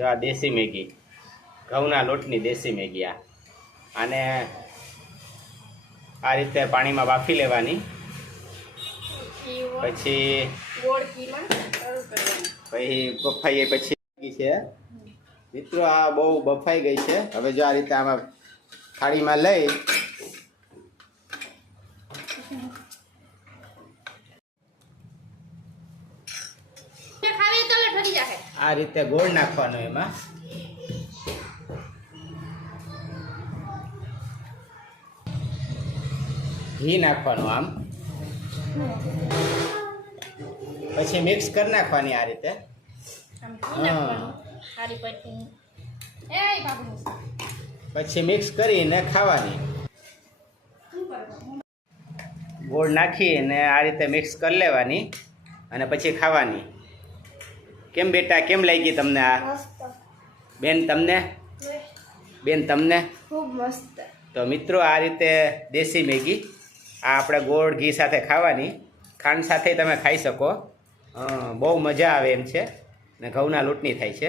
જો આ દેશી મેગી, ઘઉંના લોટની દેશી મેગી. આને આ રીતે પાણીમાં બાફી લેવાની, પછી બફાઈએ પછી છે મિત્રો. આ બહુ બફાઈ ગઈ છે. હવે જો આ રીતે આમાં થાળીમાં લઈ આ રીતે ગોળ નાખવાનો, એમાં ઘી નાખવાનું, આમ પછી મિક્સ કરી નાખવાની આ રીતે. પછી મિક્સ કરીને ખાવાની. ગોળ નાખીને આ રીતે મિક્સ કરી લેવાની અને પછી ખાવાની. કેમ બેટા, કેમ લાગી તમને આ? બેન તમને? બેન તમને? ખૂબ મસ્ત. તો મિત્રો આ રીતે દેશી મેગી આ આપણે ગોળ ઘી સાથે ખાવાની. ખાંડ સાથે તમે ખાઈ શકો. બહુ મજા આવે એમ છે ને ઘઉંના લોટની થાય છે.